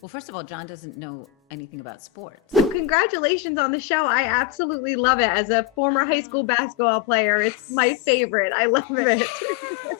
Well, first of all, John doesn't know anything about sports. So congratulations on the show. I absolutely love it. As a former high school basketball player, it's my favorite. I love it.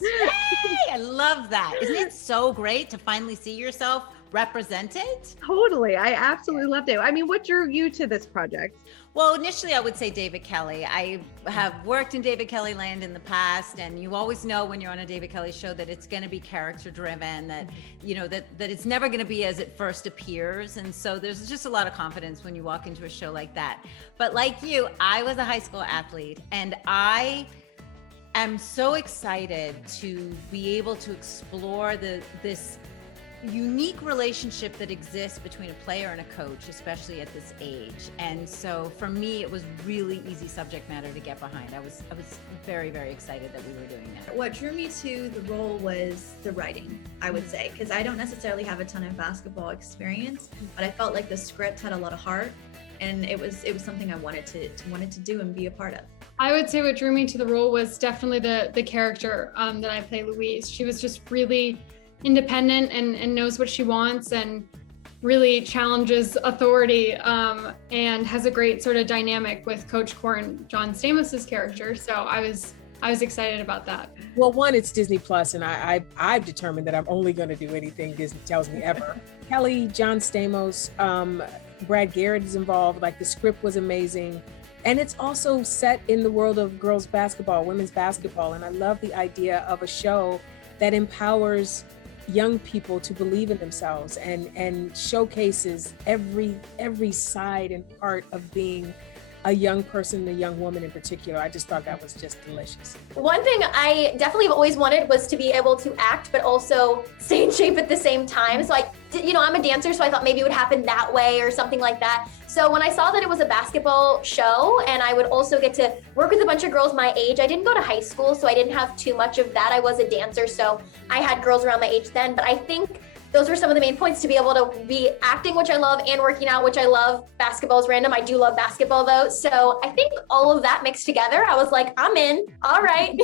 Yay! I love that. Isn't it so great to finally see yourself represented? Totally. I absolutely loved it. I mean, what drew you to this project? Well, initially I would say David Kelly. I have worked in David Kelly land in the past, and you always know when you're on a David Kelly show that it's going to be character driven, that, you know, that it's never going to be as it first appears. And so there's just a lot of confidence when you walk into a show like that. But like you, I was a high school athlete, and I am so excited to be able to explore this unique relationship that exists between a player and a coach, especially at this age. And so for me, it was really easy subject matter to get behind. I was very, very excited that we were doing that. What drew me to the role was the writing, I would say, because I don't necessarily have a ton of basketball experience, but I felt like the script had a lot of heart, and it was something I wanted to do and be a part of. I would say what drew me to the role was definitely the character that I play, Louise. She was just really independent and knows what she wants and really challenges authority, and has a great sort of dynamic with Coach Corn, John Stamos' character. So I was excited about that. Well, one, it's Disney Plus, and I've determined that I'm only going to do anything Disney tells me ever. Kelly, John Stamos, Brad Garrett is involved. Like, the script was amazing. And it's also set in the world of girls basketball, women's basketball. And I love the idea of a show that empowers young people to believe in themselves and showcases every side and part of being a young person, a young woman in particular. I just thought that was just delicious. One thing I definitely always wanted was to be able to act, but also stay in shape at the same time. So I'm a dancer, so I thought maybe it would happen that way or something like that. So when I saw that it was a basketball show and I would also get to work with a bunch of girls my age, I didn't go to high school, so I didn't have too much of that. I was a dancer, so I had girls around my age then, but I think those were some of the main points, to be able to be acting, which I love, and working out, which I love. Basketball is random. I do love basketball though. So I think all of that mixed together, I was like, I'm in. All right.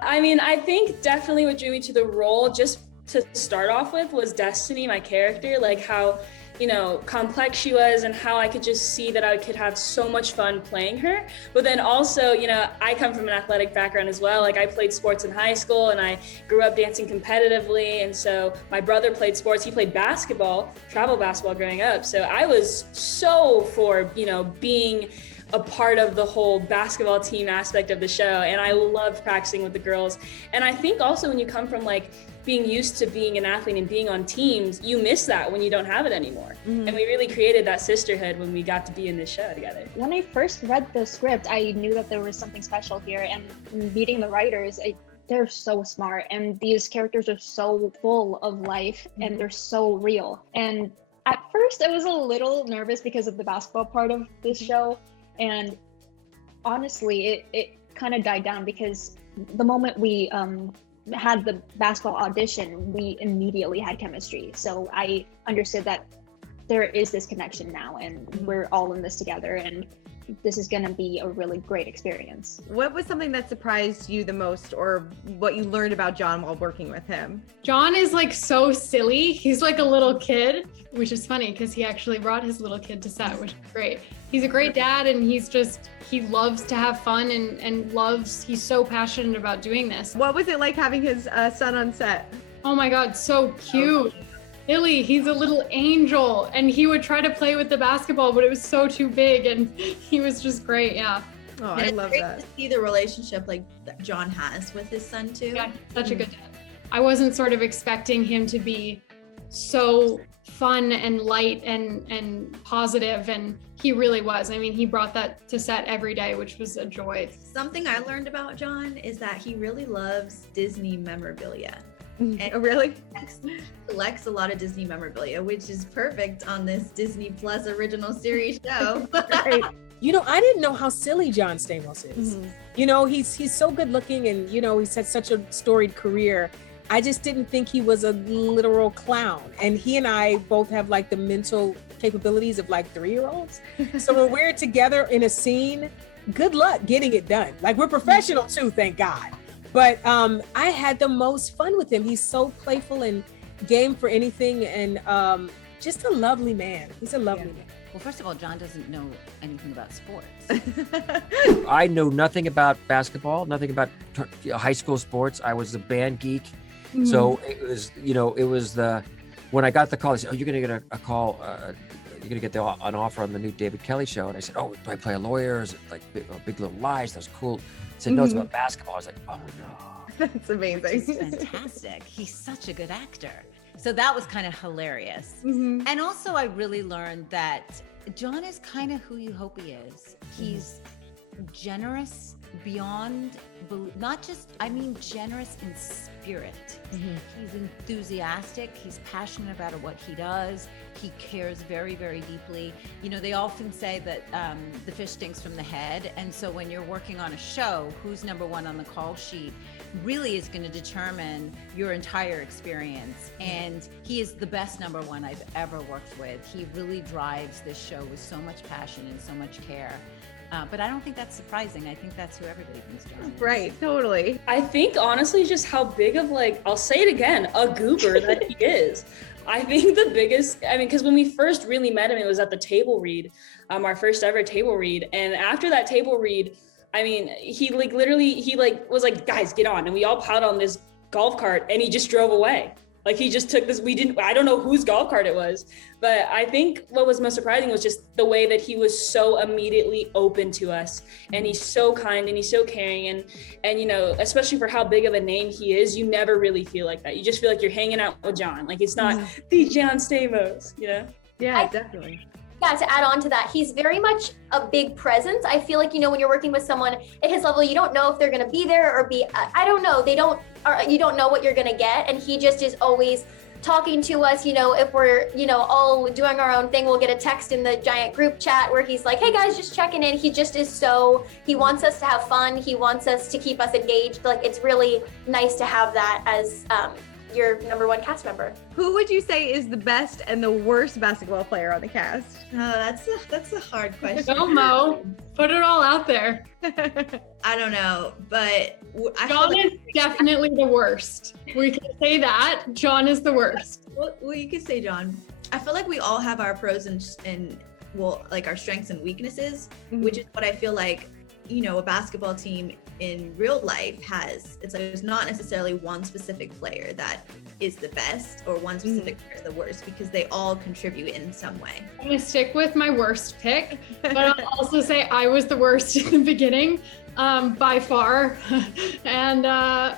I mean, I think definitely what drew me to the role, just to start off with, was Destiny, my character, like how, you know, complex she was and how I could just see that I could have so much fun playing her. But then also, you know, I come from an athletic background as well. Like, I played sports in high school and I grew up dancing competitively. And so my brother played sports. He played basketball, travel basketball growing up. So I was so for, you know, being a part of the whole basketball team aspect of the show. And I loved practicing with the girls. And I think also when you come from like being used to being an athlete and being on teams, you miss that when you don't have it anymore. Mm-hmm. And we really created that sisterhood when we got to be in this show together. When I first read the script, I knew that there was something special here, and meeting the writers, they're so smart, and these characters are so full of life, and they're so real. And at first I was a little nervous because of the basketball part of this show, and honestly it kind of died down, because the moment we had the basketball audition, we immediately had chemistry. So I understood that there is this connection now, and we're all in this together, and this is going to be a really great experience. What was something that surprised you the most, or what you learned about John while working with him? John is like so silly. He's like a little kid, which is funny because he actually brought his little kid to set, which is great. He's a great dad, and he loves to have fun and he's so passionate about doing this. What was it like having his son on set? Oh my God, so cute. Billy, he's a little angel, and he would try to play with the basketball, but it was so too big, and he was just great. Yeah. Oh, I love that. It's great to see the relationship like that John has with his son too. Yeah, such a good dad. I wasn't sort of expecting him to be so fun and light and positive, and he really was. I mean, he brought that to set every day, which was a joy. Something I learned about John is that he really loves Disney memorabilia. And really? He collects a lot of Disney memorabilia, which is perfect on this Disney Plus original series show. Right. You know, I didn't know how silly John Stamos is. Mm-hmm. You know, he's so good looking, and, you know, he's had such a storied career. I just didn't think he was a literal clown. And he and I both have like the mental capabilities of like 3-year-olds. So when we're together in a scene, good luck getting it done. Like, we're professional too, thank God. But I had the most fun with him. He's so playful and game for anything, and just a lovely man. He's a lovely man. Well, first of all, John doesn't know anything about sports. I know nothing about basketball, nothing about high school sports. I was a band geek. So it was, when I got the call, they said, oh, you're going to get a call, you're going to get an offer on the new David Kelly show. And I said, oh, do I play a lawyer? Is it like Big Little Lies? That was cool. I said, no, it's about basketball. I was like, oh no. That's amazing. He's fantastic. He's such a good actor. So that was kind of hilarious. And also I really learned that John is kind of who you hope he is. He's generous beyond, not just, I mean generous in spirit. He's enthusiastic. He's passionate about what he does. He cares very, very deeply. You know, they often say that the fish stinks from the head. And so when you're working on a show, who's number one on the call sheet really is going to determine your entire experience. And he is the best number one I've ever worked with. He really drives this show with so much passion and so much care. But I don't think that's surprising. I think that's who everybody thinks John is. Right, totally. I think honestly just how big of I'll say it again, a goober that he is. I think the biggest, because when we first really met him, it was at the table read, our first ever table read. And after that table read, he was like, guys, get on. And we all piled on this golf cart and he just drove away. Like he just took this, I don't know whose golf cart it was, but I think what was most surprising was just the way that he was so immediately open to us, and he's so kind and he's so caring, and you know, especially for how big of a name he is, you never really feel like that. You just feel like you're hanging out with John. Like it's not the John Stamos, you know? Yeah, definitely. Yeah, to add on to that, he's very much a big presence. I feel like, you know, when you're working with someone at his level, you don't know if they're going to be there or I don't know. You don't know what you're going to get. And he just is always talking to us. You know, if we're, you know, all doing our own thing, we'll get a text in the giant group chat where he's like, hey guys, just checking in. He just is he wants us to have fun. He wants us to keep us engaged. Like, it's really nice to have that as your number one cast member. Who would you say is the best and the worst basketball player on the cast? That's a hard question. Go Mo, put it all out there. I don't know, but John is definitely the worst. We can say that. John is the worst. Well, you could say John. I feel like we all have our pros and like our strengths and weaknesses, which is what I feel like, you know, a basketball team in real life has. It's like there's not necessarily one specific player that is the best or one specific player is the worst, because they all contribute in some way. I'm gonna stick with my worst pick, but I'll also say I was the worst in the beginning, by far, and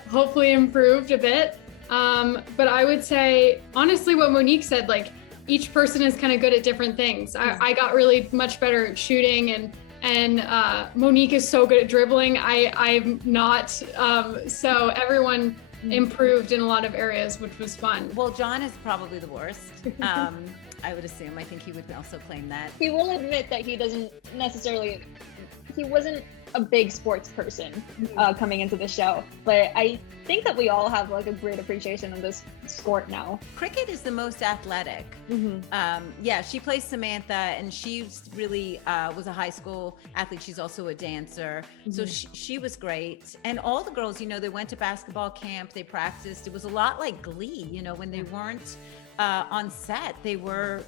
hopefully improved a bit. But I would say, honestly, what Monique said, like each person is kind of good at different things. I got really much better at shooting, and Monique is so good at dribbling. I'm not, so everyone improved in a lot of areas, which was fun. Well, John is probably the worst. I would assume. I think he would also claim that. He will admit that he wasn't a big sports person coming into the show, but I think that we all have like a great appreciation of this sport now. Cricket is the most athletic. Yeah, she plays Samantha, and she's really was a high school athlete. She's also a dancer, so she was great. And all the girls, you know, they went to basketball camp, they practiced. It was a lot like Glee, you know, when they weren't on set, they were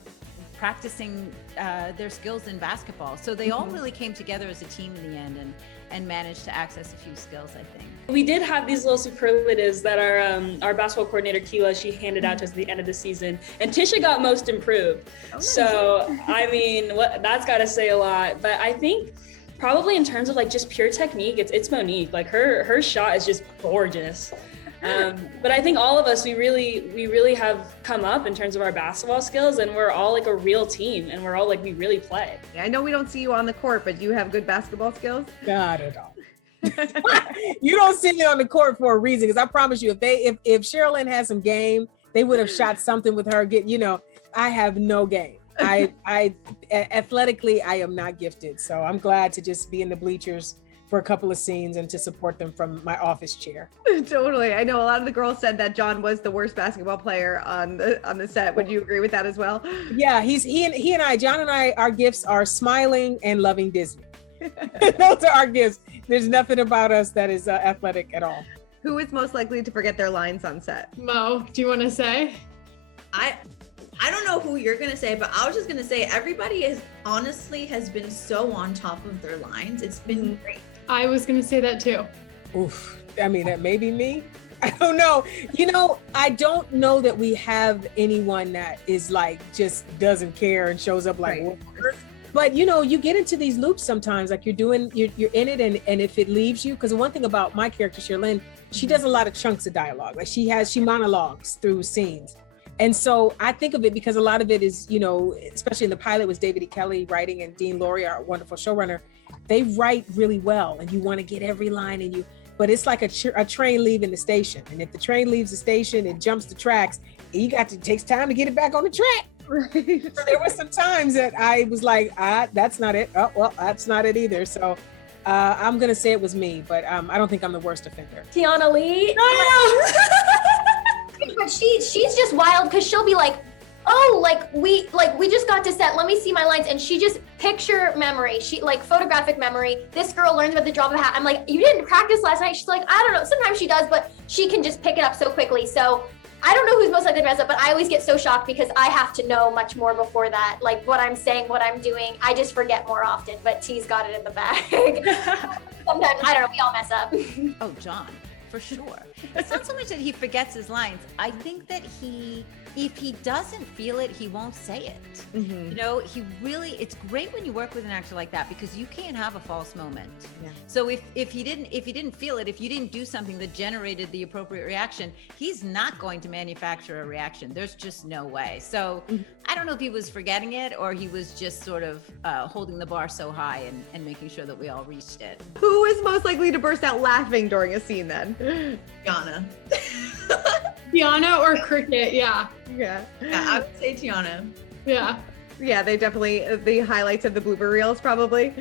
practicing their skills in basketball. So they all really came together as a team in the end and managed to access a few skills, I think. We did have these little superlatives that our basketball coordinator, Keela, she handed out to us at the end of the season. And TISHA got most improved. So, I mean, that's got to say a lot. But I think probably in terms of like just pure technique, it's Monique. Like her shot is just gorgeous. But I think all of us, we really have come up in terms of our basketball skills, and we're all like a real team, and we're all like, we really play. I know we don't see you on the court, but do you have good basketball skills? Not at all. You don't see me on the court for a reason, because I promise you, if JESSALYN had some game, they would have shot something with her. I have no game. I athletically, I am not gifted. So I'm glad to just be in the bleachers for a couple of scenes and to support them from my office chair. Totally. I know a lot of the girls said that John was the worst basketball player on the set. Would you agree with that as well? Yeah, John and I, our gifts are smiling and loving Disney. Those are our gifts. There's nothing about us that is athletic at all. Who is most likely to forget their lines on set? Mo, do you want to say? I don't know who you're gonna say, but I was just gonna say everybody has been so on top of their lines. It's been great. I was gonna say that too. Oof. I mean, that may be me. I don't know. I don't know that we have anyone that is like just doesn't care and shows up like. Right. But you get into these loops sometimes. Like you're in it, and if it leaves you, because the one thing about my character JESSALYN, she does a lot of chunks of dialogue. Like she monologues through scenes. And so I think of it because a lot of it is, especially in the pilot was David E. Kelley writing and Dean Laurie, our wonderful showrunner. They write really well, and you want to get every line but it's like a train leaving the station. And if the train leaves the station, it jumps the tracks, and it takes time to get it back on the track. Right. So there were some times that I was like, that's not it. Oh, well, that's not it either. So I'm going to say it was me, but I don't think I'm the worst offender. Tiana Lee. But she's just wild because she'll be like, oh, we just got to set, let me see my lines. And she just picture memory. She like photographic memory. This girl learns about the drop of a hat. I'm like, you didn't practice last night. She's like, I don't know. Sometimes she does, but she can just pick it up so quickly. So I don't know who's most likely to mess up, but I always get so shocked because I have to know much more before that. Like what I'm saying, what I'm doing. I just forget more often, but T's got it in the bag. Sometimes, I don't know, we all mess up. Oh, John, for sure. It's not so much that he forgets his lines. I think that if he doesn't feel it, he won't say it. Mm-hmm. It's great when you work with an actor like that because you can't have a false moment. Yeah. So if he didn't feel it, if you didn't do something that generated the appropriate reaction, he's not going to manufacture a reaction. There's just no way. So I don't know if he was forgetting it or he was just sort of holding the bar so high and making sure that we all reached it. Who is most likely to burst out laughing during a scene then? Tiana. Tiana or Cricket, yeah. Yeah, I would say Tiana. Yeah. Yeah, they definitely, the highlights of the blooper reels probably.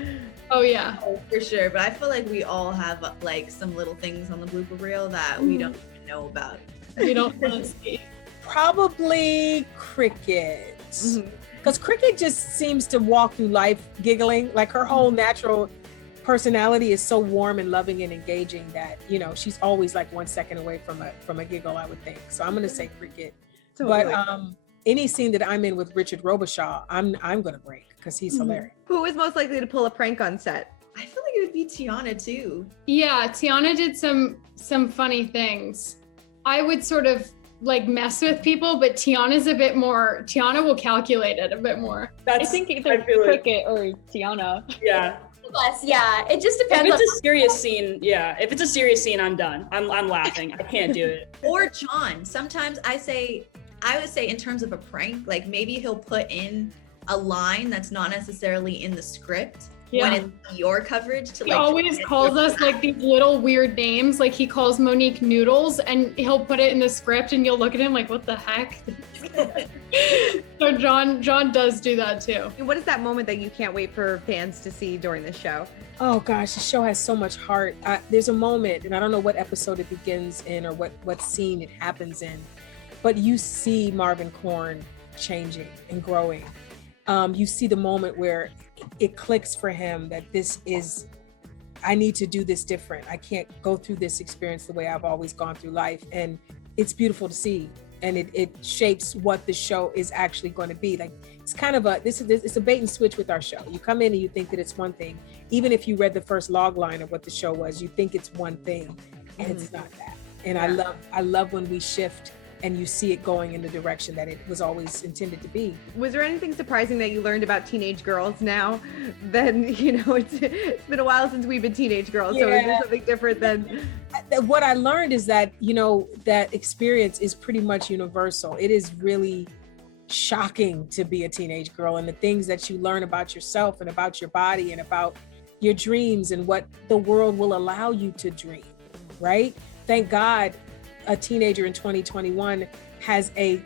Oh yeah. Oh, for sure, but I feel like we all have like some little things on the blooper reel that we don't even know about. We don't want to see. Probably Cricket. Because Cricket just seems to walk through life giggling. Like her whole natural personality is so warm and loving and engaging that she's always like 1 second away from a giggle, I would think. So I'm gonna say Cricket. Totally. But any scene that I'm in with Richard Robichaud, I'm gonna break because he's hilarious. Who is most likely to pull a prank on set? I feel like it would be Tiana too. Yeah, Tiana did some funny things. I would sort of like mess with people, but Tiana will calculate it a bit more. I think either Cricket or Tiana. Yeah. Yeah, it just depends. If it's a serious scene, if it's a serious scene, I'm done. I'm laughing. I can't do it. Or John. Sometimes I would say in terms of a prank, like maybe he'll put in a line that's not necessarily in the script when it's your coverage. He always calls us like these little weird names. Like he calls Monique Noodles and he'll put it in the script and you'll look at him like, what the heck? So John does do that too. What is that moment that you can't wait for fans to see during the show? Oh gosh, the show has so much heart. There's a moment, and I don't know what episode it begins in or what scene it happens in, but you see Marvin Korn changing and growing. You see the moment where it clicks for him that I need to do this different. I can't go through this experience the way I've always gone through life. And it's beautiful to see. And it shapes what the show is actually going to be. Like it's kind of it's a bait and switch with our show. You come in and you think that it's one thing. Even if you read the first log line of what the show was, you think it's one thing and it's not that. And I love when we shift and you see it going in the direction that it was always intended to be. Was there anything surprising that you learned about teenage girls now? Then, it's been a while since we've been teenage girls, so is there something different than... What I learned is that, that experience is pretty much universal. It is really shocking to be a teenage girl, and the things that you learn about yourself and about your body and about your dreams and what the world will allow you to dream, right? Thank God a teenager in 2021 has a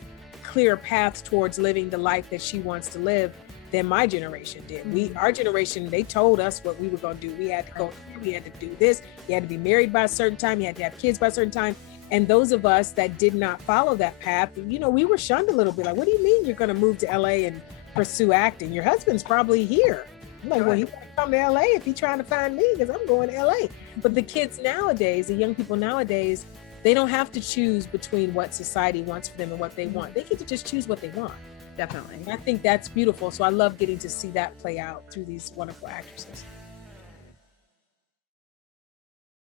clear path towards living the life that she wants to live than my generation did. Our generation, they told us what we were going to do. We had to go, we had to do this. You had to be married by a certain time. You had to have kids by a certain time. And those of us that did not follow that path, we were shunned a little bit. Like, what do you mean you're going to move to LA and pursue acting? Your husband's probably here. I'm like, well, he can't come to LA if he's trying to find me because I'm going to LA. But the kids nowadays, the young people nowadays, They don't have to choose between what society wants for them and what they want. They get to just choose what they want. Definitely. And I think that's beautiful. So I love getting to see that play out through these wonderful actresses.